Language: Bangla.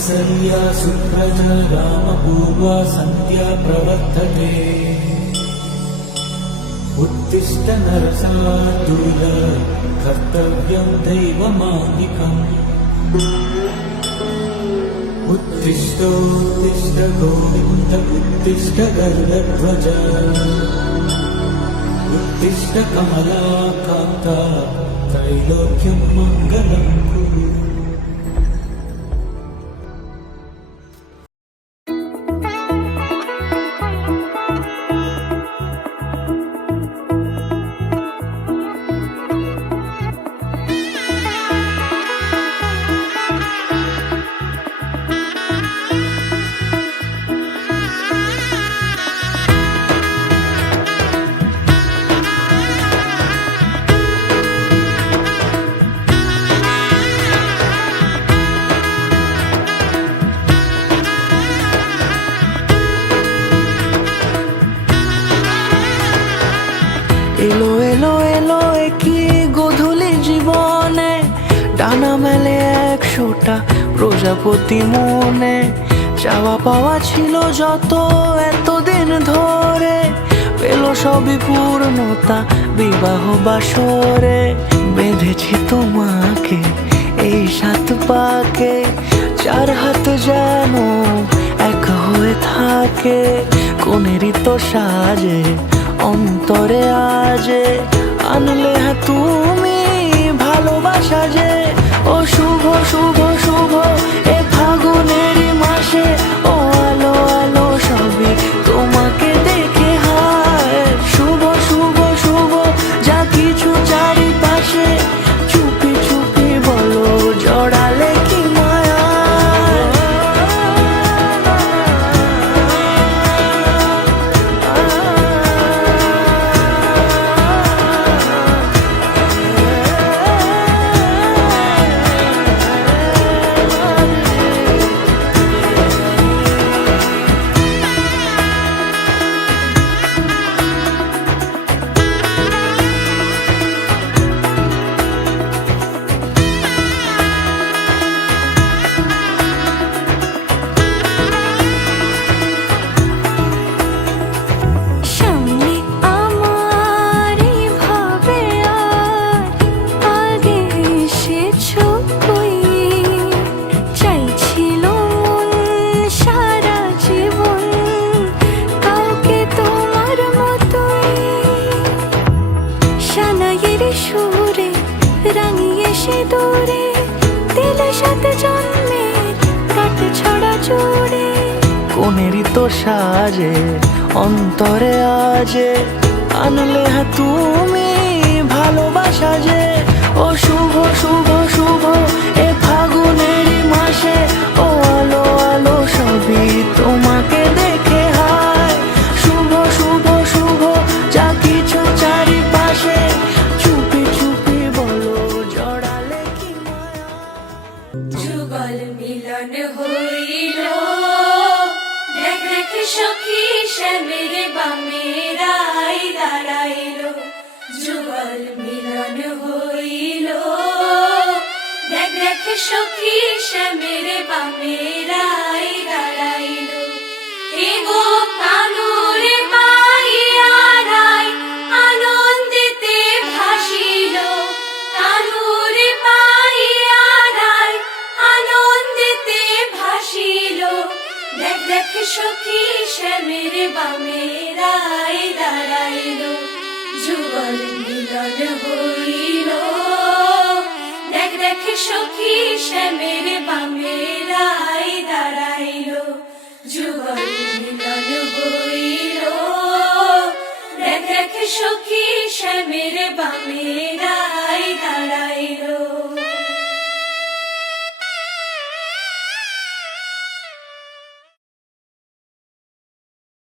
कौसल्या सुप्रजा रामपूर्वा सन्ध्या प्रवर्तते। उत्तिष्ठ नरशार्दूल कर्तव्यं दैवमान्निकम्। उत्तिष्ठोत्तिष्ठ गोविन्द उत्तिष्ठ गरुडध्वज। उत्तिष्ठ कमलाकान्ता त्रैलोक्यं मङ्गलं कुरु। এলো এলো এলো কি গোধূলি জীবনে, ডানা মেলে 100টা প্রজাপতি মনে। চাওয়া পাওয়া ছিল যত এতদিন ধরে, পেল সবই পূর্ণতা বিবাহ বাসরে। বেঁধেছি তোমাকে এই 7 পাকে, 4 হাত যেন এক হয়ে থাকে। কোনেরই তো সাজে অন্তরে আজে, আনলে হ্যাঁ তুমি ভালোবাসা যে। ও শুভ শুভ শুভ এ ফাগুনেরই মাসে, ও আলো আলো সবই তোমাকে দেখে হায়। শুভ শুভ শুভ যা কিছু চারিপাশে, চুপি চুপি বলো জড়ালে কি মায়া। সুরে রাঙিয়ে সে দূরে দিলে 7 জন্মের কাট ছড়া জোড়ে। কোনেরই তো সাজে অন্তরে আজে, আনলে হ্যাঁ তুমি ভালোবাসা যে। ও শুভ শুভ শুভ এ ফাগুনেরই মাসে, ও আলো আলো সবই তোমাকে দেখে হায়। শুভ শুভ শুভ যা কিছু চারিপাশে, চুপি চুপি বলো জড়ালে কি মায়া। যুগল মিলন হইল, দেখ দেখ সখী শ্যামের বামেরাই দাঁড়াইল। যুগল মিলন হইল, দেখ দেখ সখী শ্যামের বামেরাই দাঁড়াইল। এগো কানুরে পাইয়া রায় আনন্দিতে ভাসিল। কানুরে পাইয়া রায় আনন্দিতে ভাসিল। দেখ দেখ সখী শ্যামের বামেরাই দাঁড়াইল। যুগল মিলন হইল, দেখ দেখ সখী শ্যামের বামেরাই দাঁড়াইল। যুগল মিলন হইল, দেখ দেখ সখী শ্যামের বামেরাই দাঁড়াইল।